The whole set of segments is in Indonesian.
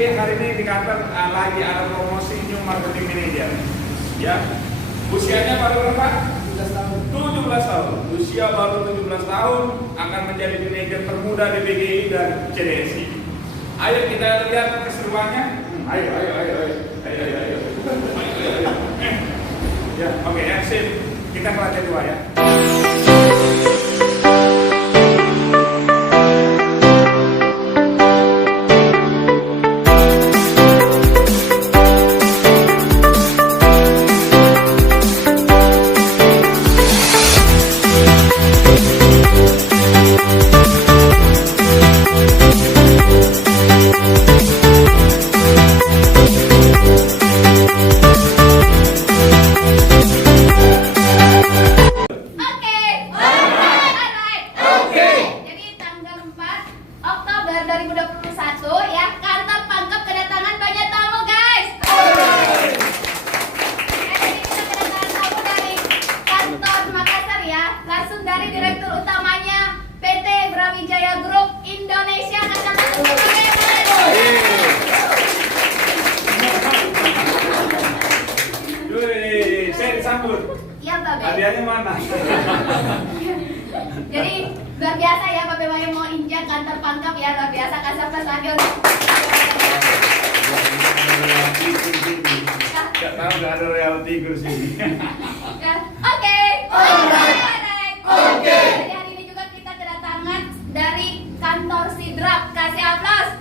BGI hari ini di kantor lagi ada promosi new marketing manager. Ya, usianya baru berapa? 17 tahun. 17 tahun. Usia baru 17 tahun akan menjadi manajer termuda di BGI dan CDSI. Ayo kita lihat keseruannya. Ayo. Ya, oke ya, sip. Kita ke lantai 2 ya. Hadiahnya mana? Jadi luar biasa ya Pak BWI mau injak kantor pangkap ya, luar biasa kasih aplaus lagi untuk. Gak tahu gak ada reality kursi ini. Oke. Jadi hari ini juga kita kedatangan dari kantor Sidrap, kasih aplaus.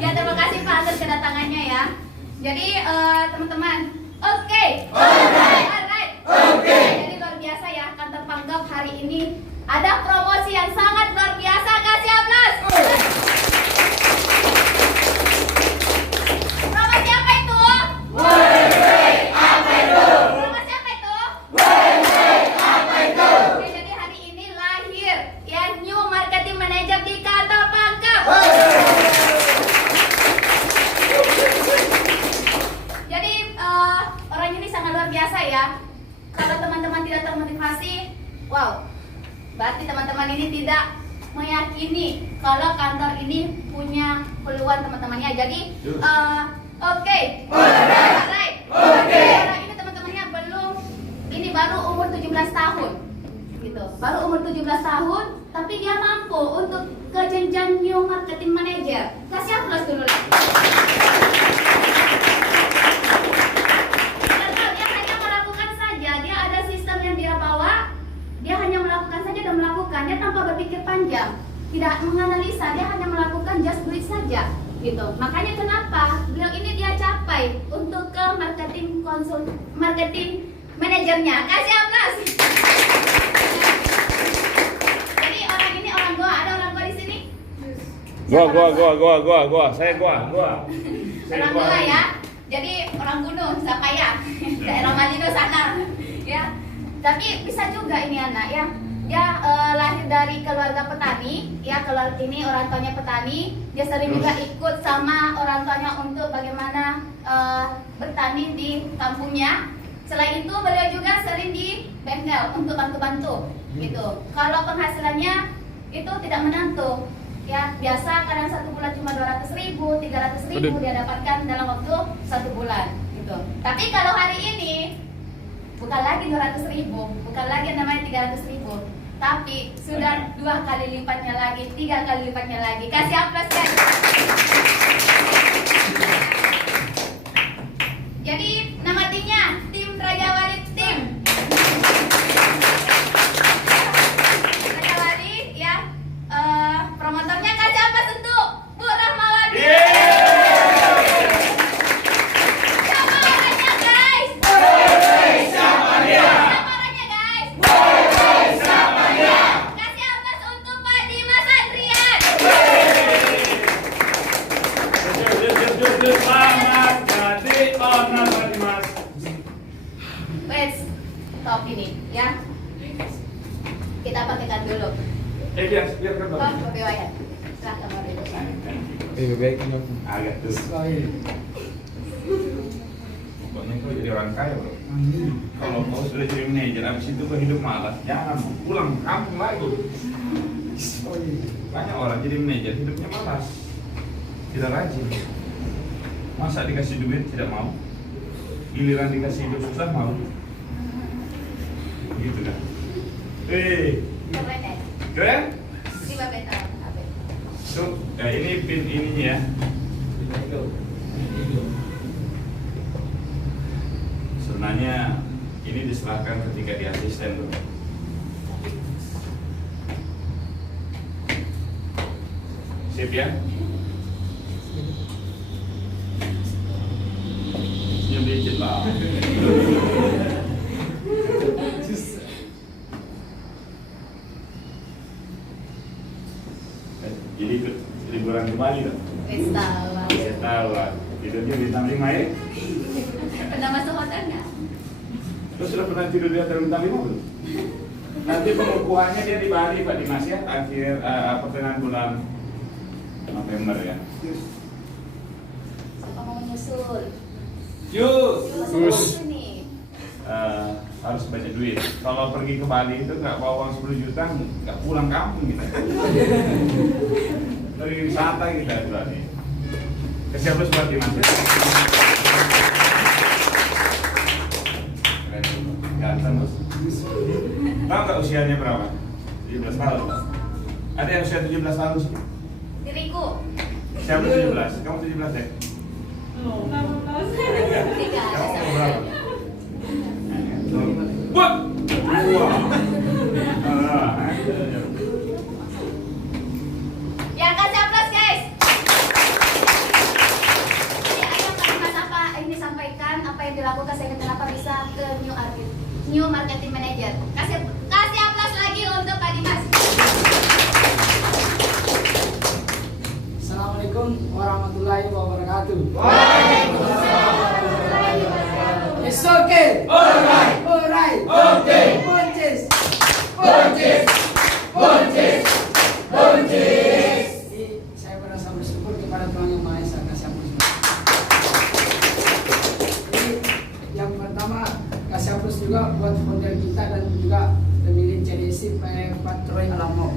Ya terima kasih Pak atas kedatangannya ya. Jadi teman-teman, oke. Jadi luar biasa ya kantor pangkap hari ini ada promosi yang sangat luar biasa, kasih aplaus. Promosi apa itu? Promosi apa itu? Oke, jadi hari ini lahir ya new marketing manager di kantor pangkap. Jadi orang ini sangat luar biasa ya. Kalau teman-teman tidak termotivasi, wow, berarti teman-teman ini tidak meyakini kalau kantor ini punya peluang teman-temannya. Jadi oke. Orang ini teman-temannya baru umur 17 tahun gitu. Baru umur 17 tahun tapi dia mampu untuk ke jenjang new marketing manager. Kasih aplaus dulu lah. Dia hanya melakukan saja, dia ada sistem yang dia bawa, dia hanya melakukan saja dan melakukan, dia tanpa berpikir panjang, tidak menganalisa, dia hanya melakukan just do it saja gitu. Makanya kenapa beliau ini dia capai untuk ke marketing manajernya. Kasih aplaus. Jadi orang ini orang Goa, ada orang Goa di sini? Saya Goa. Orang Goa ya. Jadi orang gunung, Sapaya, daerah Malino sana, ya. Tapi bisa juga ini anak ya. Dia lahir dari keluarga petani, ya. Kalau ini orang tuanya petani, dia sering juga ikut sama orang tuanya untuk bagaimana bertani di kampungnya. Selain itu beliau juga sering di bengkel untuk bantu-bantu gitu. Kalau penghasilannya itu tidak menentu, ya biasa kadang satu bulan cuma 200.000, 300.000 dia dapatkan dalam waktu 1 bulan gitu. Tapi kalau hari ini bukan lagi 200.000, bukan lagi namanya 300.000, tapi sudah 2 kali lipatnya lagi, 3 kali lipatnya lagi. Kasih aplaus guys. Jadi nama timnya tim Raja Wali tim. Raja Wali ya. Promotornya kasih aplaus untuk Bu Rahmawati. Siapa orangnya guys? Siapa orangnya guys? Kasih aplaus untuk Pak Dimas Adrian. Selamat jadi owner Pak Dimas. Wes, top ini ya. Kita pakaikan dulu. Biar kan Pak Wayan. Silahkan Pak. Baik, agak tuh. waktunya kau jadi orang kaya bro. Kalau kau sudah jadi manajer, abis itu kau hidup malas, jangan pulang kampung lagi. Banyak orang jadi manajer hidupnya malas, tidak rajin. Masa dikasih duit tidak mau, giliran dikasih hidup susah mau. Gitu kan? Keren? So, ini pin ininya ya. Sebenarnya ini diserahkan ketika di asisten bro. Sip ya? Senyum dikit lah. Jadi ikut liburan ke Bali kan? Wisatawan. Tidurnya bintang 5 ya? Pernah masuk hotel nggak? Terus sudah pernah tidur di hotel bintang 5 belum? Nanti pengukuhannya dia di Bali Pak Dimas ya, akhir pertengahan bulan November ya. Siapa mau menyusul? Terus Nih. harus banyak duit. Kalau pergi ke Bali itu nggak bawa uang 10 juta, nggak pulang kampung kita. Pergi wisata kita di Bali. Kesiapa buat Dimas ya? Ganteng bos. Tahu nggak usianya berapa? 17 tahun. Ada yang usia 17 tahun sih? Diriku. Siapa 17? Kamu 17 ya? Tiga. Kamu mau berapa? Wah! Yang kasih aplaus guys. Jadi ayo Kak Dimas apa ini sampaikan apa yang dilakukan sehingga kenapa bisa ke New Marketing Manager. Kasih aplaus lagi untuk Pak Dimas. Assalamualaikum warahmatullahi wabarakatuh. Waalaikumsalam warahmatullahi wabarakatuh. It's okay. Alright. Alright. Okay. Bunches. Bunches. Bunches. Bunches. Jadi saya merasa bersyukur kepada Tuhan Yang Maha Esa kasih ampun. Jadi yang pertama kasih ampun juga buat founder kita dan juga pemilik CDC Pak Troy Alamo.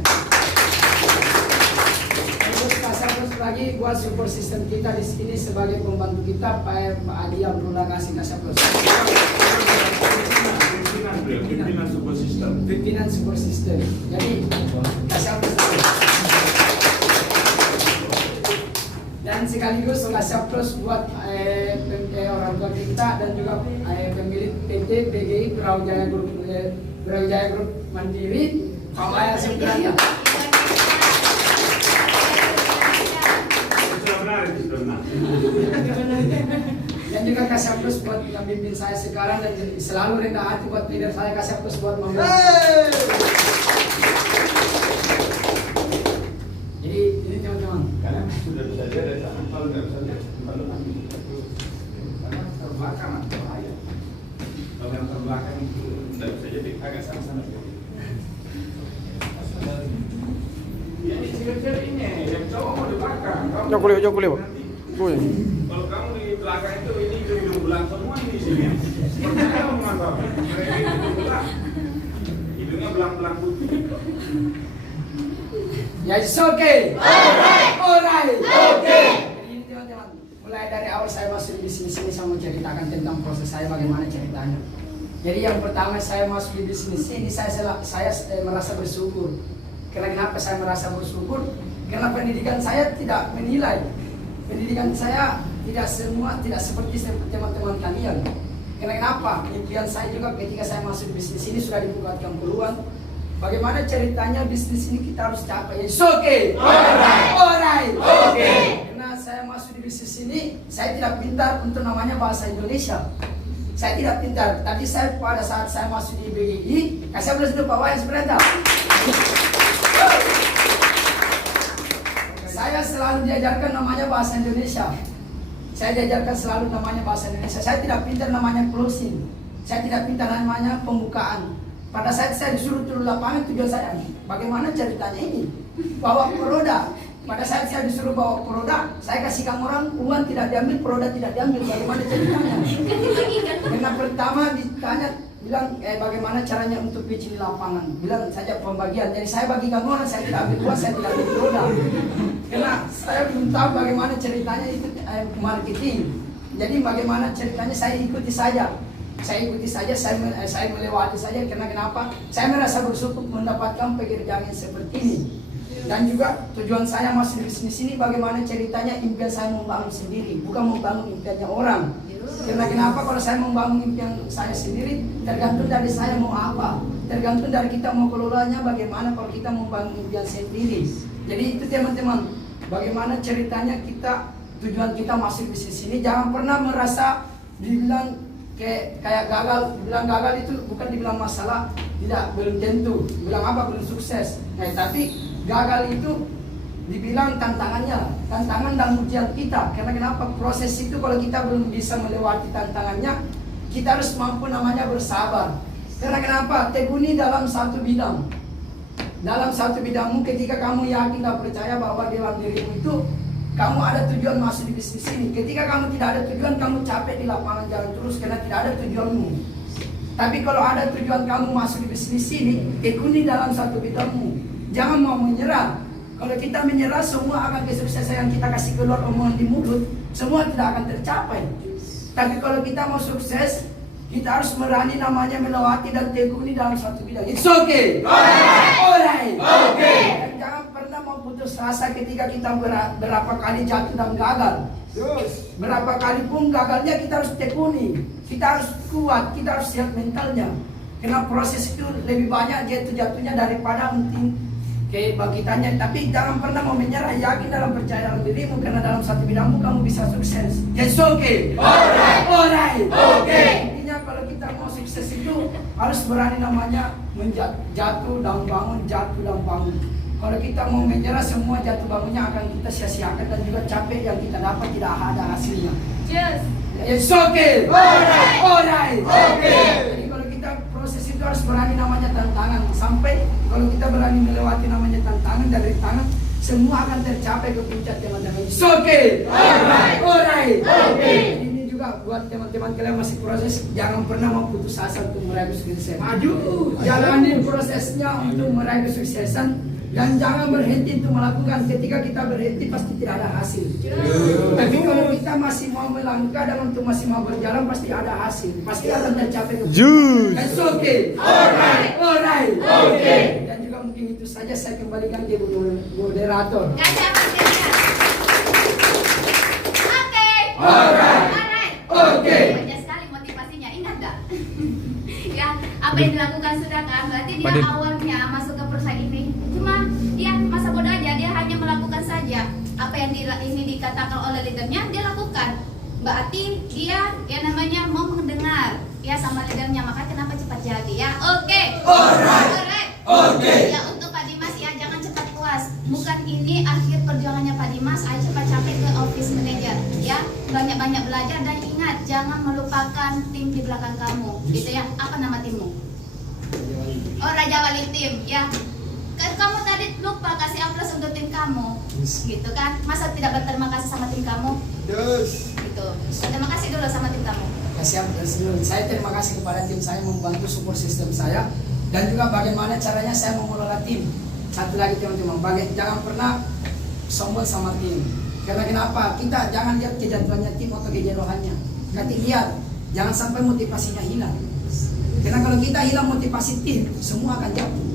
Terus kasih ampun lagi buat support system kita di sini sebagai pembantu kita Pak Adi Abdullah kasih ampun. Pimpinan support system. Pimpinan support system. Jadi kasih ampun. Dan sekaligus kasih aplaus buat orang tua kita dan juga pemilik PT PGI Brawijaya Group Mandiri Pak Maya Supriyatna. Sudah benar itu sudah benar. Dan juga kasih aplaus buat yang bimbing saya sekarang dan selalu rendah hati buat leader saya, kasih aplaus buat Mama. Jadi ini teman-teman. Karena sudah bisa lihat dari sana, kalau nggak bisa lihat tempat depan. Karena terbelakang atau bahaya. Kalau yang terbelakang itu nggak bisa jadi agak sana-sana. Ya ini ciri-ciri ini, yang cowok mau di belakang. Jauh kuliah, Pak. Kalau kamu di belakang itu ini hidung belang semua ini sini. Percaya mengapa? Mereka hidung belang. Hidungnya belang-belang putih. Ya, it's okay. Alright. Alright. Okay. Jadi ini teman-teman, mulai dari awal saya masuk di bisnis ini saya mau ceritakan tentang proses saya bagaimana ceritanya. Jadi yang pertama saya masuk di bisnis ini saya merasa bersyukur. Kenapa saya merasa bersyukur? Karena pendidikan saya tidak menilai. Pendidikan saya tidak seperti teman-teman kalian. Kenapa? Impian saya juga ketika saya masuk di bisnis ini sudah dibukakan peluang. Bagaimana ceritanya bisnis ini kita harus capai? It's okay. Alright. Alright. Okay. Karena saya masuk di bisnis ini, saya tidak pintar untuk namanya bahasa Indonesia. Saya tidak pintar. Tapi saya pada saat saya masuk di BGI, kasih aplaus dulu Pak Wayan sebentar. Saya selalu diajarkan namanya bahasa Indonesia. Saya diajarkan selalu namanya bahasa Indonesia. Saya tidak pintar namanya closing. Saya tidak pintar namanya pembukaan. Pada saat saya disuruh turun lapangan tujuan saya, bagaimana ceritanya ini? Bawa roda, Pada saat saya disuruh bawa produk, saya kasihkan orang, uang tidak diambil, produk tidak diambil. Bagaimana ceritanya? Karena pertama ditanya, bilang bagaimana caranya untuk pitch di lapangan. Bilang saja pembagian. Jadi saya bagikan orang, saya tidak ambil uang, saya tidak ambil produk. Karena saya belum tahu bagaimana ceritanya itu marketing. Jadi bagaimana ceritanya saya ikuti saja. Saya ikuti saja, saya melewati saja. Karena kenapa? Saya merasa bersyukur mendapatkan pekerjaan yang seperti ini. Dan juga tujuan saya masuk di bisnis ini bagaimana ceritanya impian saya membangun sendiri, bukan membangun impiannya orang. Karena kenapa? Kalau saya membangun impian saya sendiri, tergantung dari saya mau apa, tergantung dari kita mau kelolanya bagaimana kalau kita membangun impian sendiri. Jadi itu teman-teman, bagaimana ceritanya kita, tujuan kita masuk bisnis ini, jangan pernah merasa dibilang kayak gagal. Dibilang gagal itu bukan dibilang masalah, tidak, belum tentu. Bilang apa? Belum sukses. Nah, tapi gagal itu dibilang tantangannya, tantangan dan ujian kita. Karena kenapa? Proses itu kalau kita belum bisa melewati tantangannya, kita harus mampu namanya bersabar. Karena kenapa? Tekuni dalam satu bidang. Dalam satu bidangmu, ketika kamu yakin dan percaya bahwa dalam dirimu itu kamu ada tujuan masuk di bisnis ini. Ketika kamu tidak ada tujuan, kamu capek di lapangan jalan terus karena tidak ada tujuanmu. Tapi kalau ada tujuan kamu masuk di bisnis ini, tekuni dalam satu bidangmu. Jangan mau menyerah. Kalau kita menyerah, semua akan kesuksesan yang kita kasih keluar omongan di mulut, semua tidak akan tercapai. Tapi kalau kita mau sukses, kita harus berani namanya melewati dan tekuni dalam satu bidang. It's okay. Alright. Okay. Dan jangan pernah mau putus asa ketika kita berapa kali jatuh dan gagal. Berapa kali pun gagalnya kita harus tekuni. Kita harus kuat, kita harus siap mentalnya. Karena proses itu lebih banyak jatuh-jatuhnya daripada mungkin kebangkitannya. Tapi jangan pernah mau menyerah, yakin dalam percaya dalam dirimu, karena dalam satu bidangmu kamu bisa sukses. Yes, okay. Alright. Okay. Intinya kalau kita mau sukses itu harus berani namanya jatuh dan bangun, jatuh dan bangun. Kalau kita mau menyerah, semua jatuh bangunnya akan kita sia-siakan dan juga capek yang kita dapat tidak ada hasilnya. Yes, okay. Alright. Okay. Jadi kalau kita proses itu harus berani namanya tantangan. Sampai kalau kita berani melewati namanya tantangan, dari tangan semua akan tercapai ke puncak teman-teman. It's okay. Alright. Okay. Ini juga buat teman-teman kalian masih proses, jangan pernah mau putus asa untuk meraih kesuksesan. Maju. Jalani prosesnya untuk meraih kesuksesan. Dan jangan berhenti untuk melakukan. Ketika kita berhenti pasti tidak ada hasil. Tapi kalau kita masih mau melangkah dan untuk masih mau berjalan pasti ada hasil. Pasti akan tercapai. It's okay. Alright. Okay. Dan juga mungkin itu saja, saya kembalikan ke moderator. Kasih apresiasi. Oke. Alright. Okay. Banyak sekali motivasinya, ingat gak? Ya, apa yang dilakukan sudah kan? Berarti dia awalnya masuk ke perusahaan ini cuma dia masa bodoh aja, dia hanya melakukan saja apa yang ini dikatakan oleh leadernya, dia lakukan. Berarti dia yang namanya mau mendengar ya sama leadernya, maka kenapa cepat jadi ya. Oke. Alright. Okay. Ya untuk Pak Dimas ya, jangan cepat puas. Bukan ini akhir perjuangannya Pak Dimas, ayo cepat capek ke office manager ya. Banyak-banyak belajar dan ingat jangan melupakan tim di belakang kamu. Gitu ya. Apa nama timmu? Oh, Raja Wali Tim ya. Kamu tadi lupa kasih aplaus untuk tim kamu, gitu kan? Masa tidak berterima kasih sama tim kamu? Gitu. Terima kasih dulu sama tim kamu. Kasih aplaus dulu. Saya terima kasih kepada tim saya membantu support sistem saya, dan juga bagaimana caranya saya mengelola tim. Satu lagi teman-teman, jangan pernah sombong sama tim. Karena kenapa? Kita jangan lihat kejatuhannya tim atau kejenuhannya. Nanti lihat, jangan sampai motivasinya hilang. Karena kalau kita hilang motivasi tim, semua akan jatuh.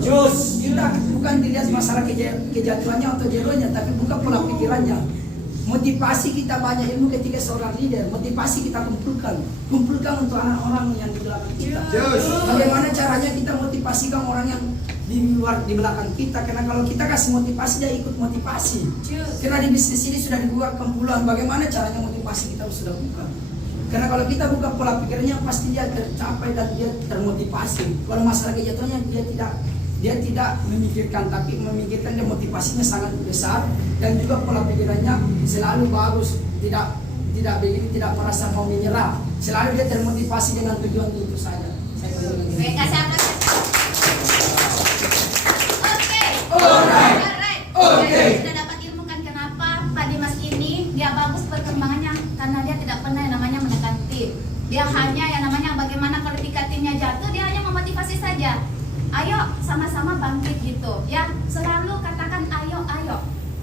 Kita bukan dilihat masalah kejatuhannya atau jeronya, tapi bukan pola pikirannya. Motivasi kita banyak ilmu ketika seorang leader. Motivasi kita kumpulkan untuk orang-orang yang di belakang kita. Bagaimana caranya kita motivasikan orang yang di belakang kita? Karena kalau kita kasih motivasi, dia ikut motivasi. Karena di bisnis ini sudah dibuat kumpulan. Bagaimana caranya motivasi kita sudah buka? Karena kalau kita buka pola pikirnya, pasti dia tercapai dan dia termotivasi. Kalau masalah kejatuhannya dia tidak memikirkan, tapi memikirkan dia motivasinya sangat besar dan juga pola pikirannya selalu bagus, tidak begini, tidak merasa mau menyerah, selalu dia termotivasi dengan tujuan itu saja. Saya Oke, kasih apresiasi. Oke. Alright. Oke. Okay. Sudah ya bagus perkembangannya karena dia tidak pernah yang namanya menekan tim. Dia hanya yang namanya bagaimana kalau ketika timnya jatuh, dia hanya memotivasi saja. Ayo sama-sama bangkit gitu ya. Selalu katakan ayo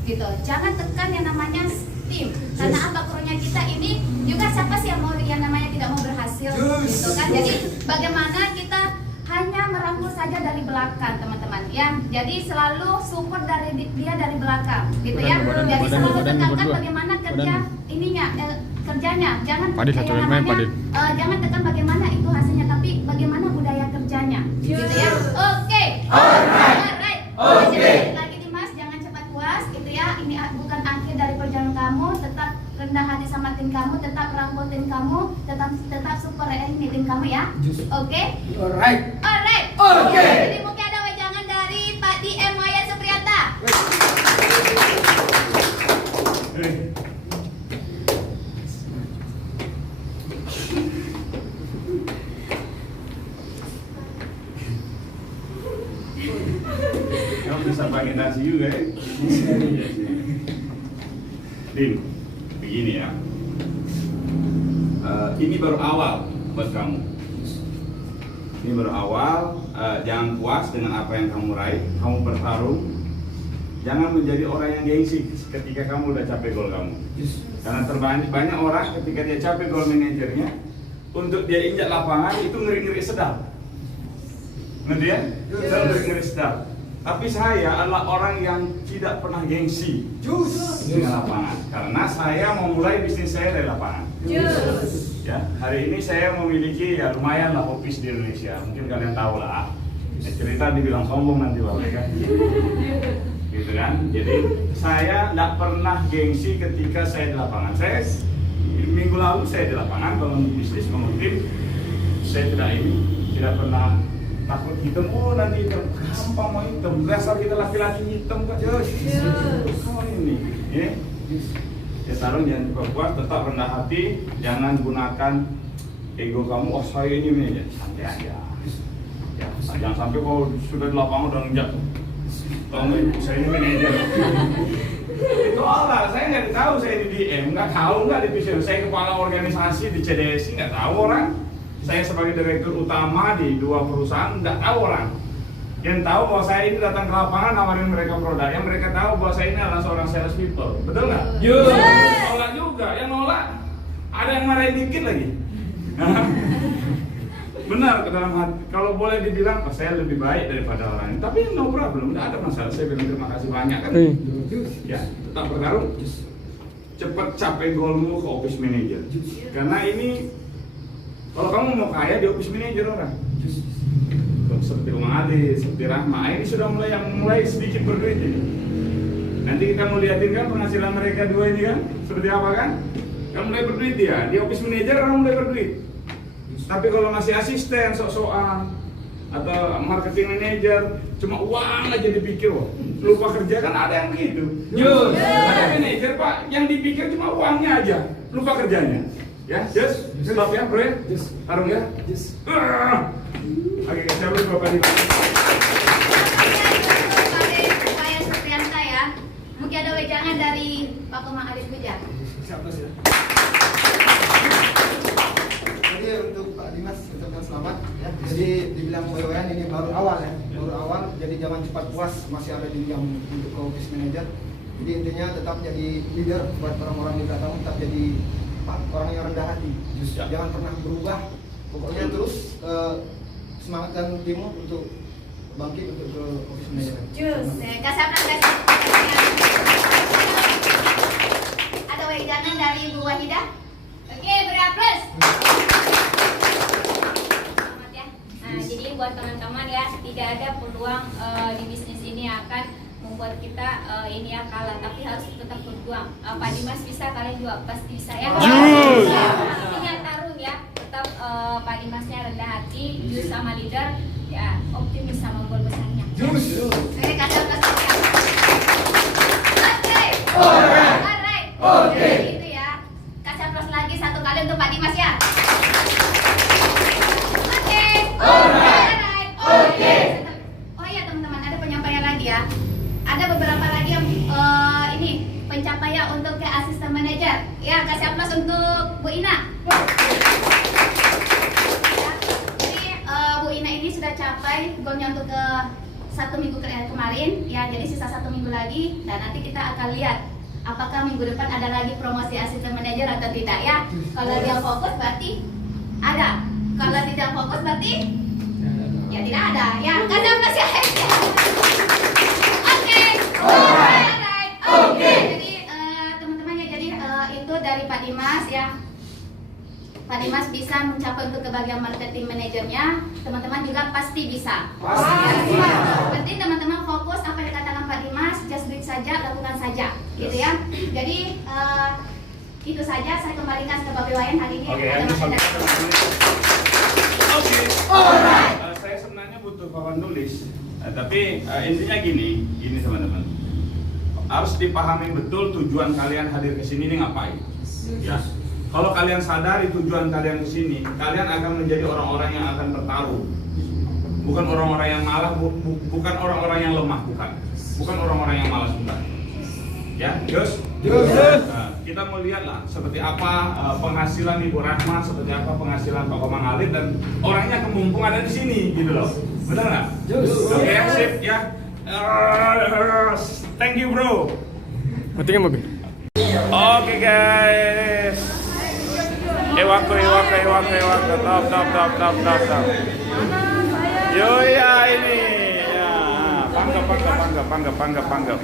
gitu. Jangan tekan yang namanya tim. Karena apa, krunya kita ini juga siapa sih yang mau yang namanya tidak mau berhasil gitu kan. Jadi bagaimana kita hanya merangkul saja dari belakang teman-teman ya. Jadi selalu support dari dia dari belakang gitu ya. Jadi selalu tekankan bagaimana kerja ininya kerjanya. Jangan yang namanya jangan tekan bagaimana itu hasilnya, tapi bagaimana budaya kerjanya gitu ya. Oke. Alright. Jadi lagi Dimas, jangan cepat puas gitu ya. Ini bukan akhir dari perjalanan kamu. Tetap rendah hati sama tim kamu, tetap rangkul tim kamu, tetap support ini tim kamu ya. Oke. Alright. Oke. Jadi mungkin ada wejangan dari Pak DM Maya Supriyata. Kamu bisa pakai nasi juga ya? Dim, begini ya. Ini baru awal buat kamu. Ini baru awal. Jangan puas dengan apa yang kamu raih. Kamu bertarung. Jangan menjadi orang yang gengsi ketika kamu udah capek gol kamu. Karena banyak orang ketika dia capek gol manajernya, untuk dia injak lapangan itu ngeri-ngeri sedap. Ngerti ya? Ngeri-ngeri sedap. Tapi saya adalah orang yang tidak pernah gengsi dengan lapangan, karena saya mau mulai bisnis saya dari lapangan. Ya, hari ini saya memiliki ya lumayan lah office di Indonesia. Mungkin kalian tahu lah. Ya, cerita dibilang sombong nanti Bapak kan. Gitu kan? Jadi saya tidak pernah gengsi ketika saya di lapangan. Saya minggu lalu saya di lapangan bangun bisnis, bangun tim. Saya tidak pernah takut hitam, nanti hitam, gampang mau hitam, dasar kita laki-laki hitam kok. Kamu ini, ya taruh jangan puas, tetap rendah hati, jangan gunakan ego kamu. Saya ini aja, santai aja. Ya, jangan sampai kalau sudah di lapangan udah ngejak. Saya ini manajer. Itu Allah, saya nggak tahu saya di DM, nggak tahu nggak di PCO. Saya kepala organisasi di CDSI, nggak tahu orang. Saya sebagai direktur utama di 2 perusahaan, nggak tahu orang. Yang tahu bahwa saya ini datang ke lapangan nawarin mereka produk. Yang mereka tahu bahwa saya ini adalah seorang sales people. Betul nggak? Nolak juga, yang nolak ada yang marahin dikit lagi. Benar ke dalam hati. Kalau boleh dibilang, saya lebih baik daripada orang ini. Tapi no problem, nggak ada masalah. Saya bilang terima kasih banyak kan. Ya, tetap bertarung. Cepat capai goalmu ke office manager. Karena ini kalau kamu mau kaya di office manager orang, seperti Umar Adi, seperti Rahma, ini sudah mulai sedikit berduit ini. Nanti kita mau lihatin kan penghasilan mereka dua ini kan, seperti apa kan? Kan mulai berduit dia, di office manager orang mulai berduit. Tapi kalau masih asisten, sok-sokan, atau marketing manager, cuma uang aja dipikir, lupa kerja kan ada yang begitu. Ada manager Pak, yang dipikir cuma uangnya aja, lupa kerjanya. Ya, stop ya bro ya, tarung ya. Oke, saya beri Bapak di Upaya Supriyanta ya. Mungkin ada wejangan dari Pak Komang Arif Puja. Siapa sih? Jadi untuk Pak Dimas ucapkan selamat ya. Jadi dibilang BUMN ini baru awal ya, baru awal. Jadi jangan cepat puas, masih ada di yang untuk ke office manager. Jadi intinya tetap jadi leader buat orang-orang di belakang, tetap jadi orang yang rendah hati. Jangan pernah berubah. Pokoknya terus semangatkan timmu untuk bangkit untuk ke office manager. Kasih apresiasi. Ada wejangan dari Ibu Wahidah. Oke, beri aplaus. Selamat ya. Nah, jadi buat teman-teman ya, tidak ada peluang di bisnis ini akan membuat kita ini ya kalah, tapi harus tetap berjuang. Pak Dimas bisa, kalian juga pasti bisa ya. Intinya tarung ya, tetap Pak Dimasnya rendah hati, jus sama leader ya, optimis sama gol besarnya. Oke, kasih aplaus. Oke. Gitu ya. Kasih aplaus lagi satu kali untuk Pak Dimas ya. Oke. Oh iya teman-teman, ada penyampaian lagi ya. Ada beberapa lagi yang ini pencapaian untuk ke asisten manajer. Manager. Ya, kasih aplaus untuk Bu Ina. Ya, jadi Bu Ina ini sudah capai goalnya untuk ke 1 minggu kemarin. Ya, jadi sisa 1 minggu lagi dan nanti kita akan lihat apakah minggu depan ada lagi promosi asisten manajer atau tidak ya. Kalau dia fokus berarti ada. Kalau tidak fokus berarti ya tidak ada. Ya, kasih aplaus ya. Oke. Alright. Oke. Jadi teman-teman ya, jadi itu dari Pak Dimas ya. Pak Dimas bisa mencapai untuk ke bagian marketing manajernya, teman-teman juga pasti bisa. Pasti. Ya. Penting teman-teman fokus apa yang dikatakan Pak Dimas, just do it saja, lakukan saja, gitu ya. Jadi itu saja, saya kembalikan ke Bapak Wayan hari ini. Oke, Ada yang masalah. Oke. Alright. Saya sebenarnya butuh papan tulis, tapi intinya gini teman-teman. Harus dipahami betul tujuan kalian hadir ke sini ini ngapain. Ya. Kalau kalian sadari tujuan kalian ke sini, kalian akan menjadi orang-orang yang akan bertaruh. Bukan orang-orang yang malah, bukan orang-orang yang lemah, bukan orang-orang yang malas, bukan. Ya, Jos. Nah, kita mau lihat lah seperti apa penghasilan Ibu Rahma, seperti apa penghasilan Pak Komang Alif, dan orangnya kemumpung ada di sini, gitu loh. Benar nggak? Oke, sip ya. Thank you bro. Oke guys. Ewaku. Top. Yo ya ini. Ya, pangga.